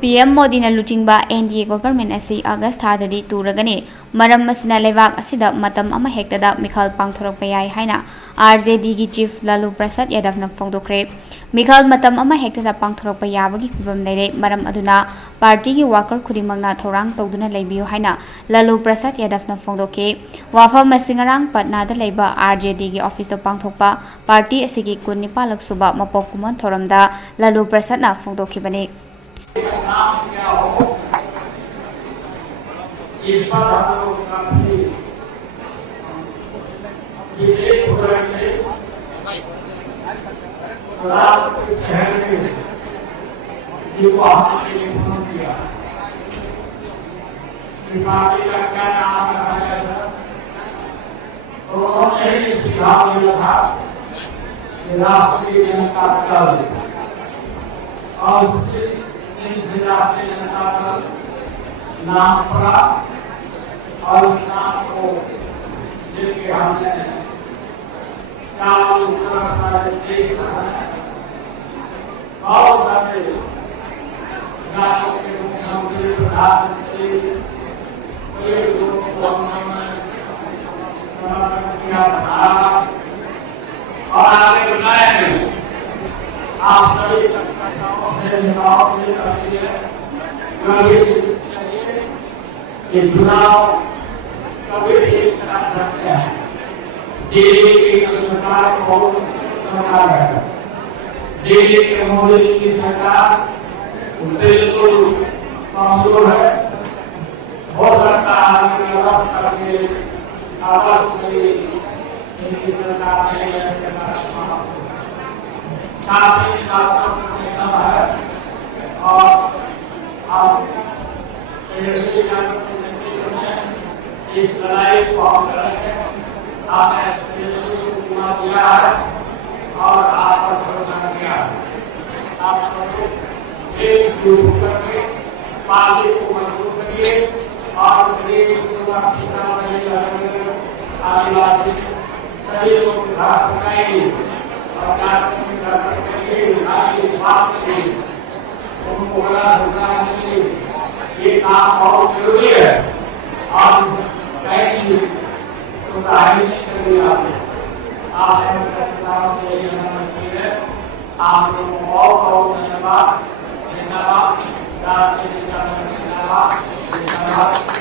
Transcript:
PM Modi na luchingba NDA government asi August thadadi turagani maram asina lebak asida matam ama hektada Mikhal pangthorok payai haina RJD gi chief Lalu Prasad Yadav na phongdokre Mikhal matam ama hektada pangthorok payabagi fibam leire maram aduna party gi worker khudimangna thorang tawduna leibiyo haina Lalu Prasad Yadav na phongdoke wafam masingarang Patna da leiba RJD gi office to pangthokpa party asigi kunni palak suba mapok kuman thoramda Lalu Prasad na phongdokibani नाम क्या हो इस पर हम लोग काफी विवेक करेंगे रात के शहर में युवा के लिए फोन किया सिपाही का क्या नाम है तो उन्होंने ही सुझाव दिया था कि राष्ट्रीय जनता दल और नाम पड़ा और उस नाम को लेके हमने चारों तरफ सारे देश बहुत सारे राज्यों के मुख्यमंत्री प्रधानमंत्री और आगे बनाए आप सभी ये चुनाव कभी भी करा सकते हैं दिल्ली की सरकार बहुत सरकार है दिल्ली के मोदी की सरकार बिल्कुल कमजोर है हो सकता है कि अलग करके अलग से इनकी सरकार नहीं है शासन है और आप इस लड़ाई को हम करेंगे आपने चुनाव दिया है और आप पर भरोसा किया है आप एकजुट करके पार्टी को मजबूत करिए और आदिवासी सभी लोग सुधार बनाएंगे और उनको बड़ा ये काम बहुत जरूरी है आप कहीं आप लोगों को बहुत बहुत धन्यवाद धन्यवाद।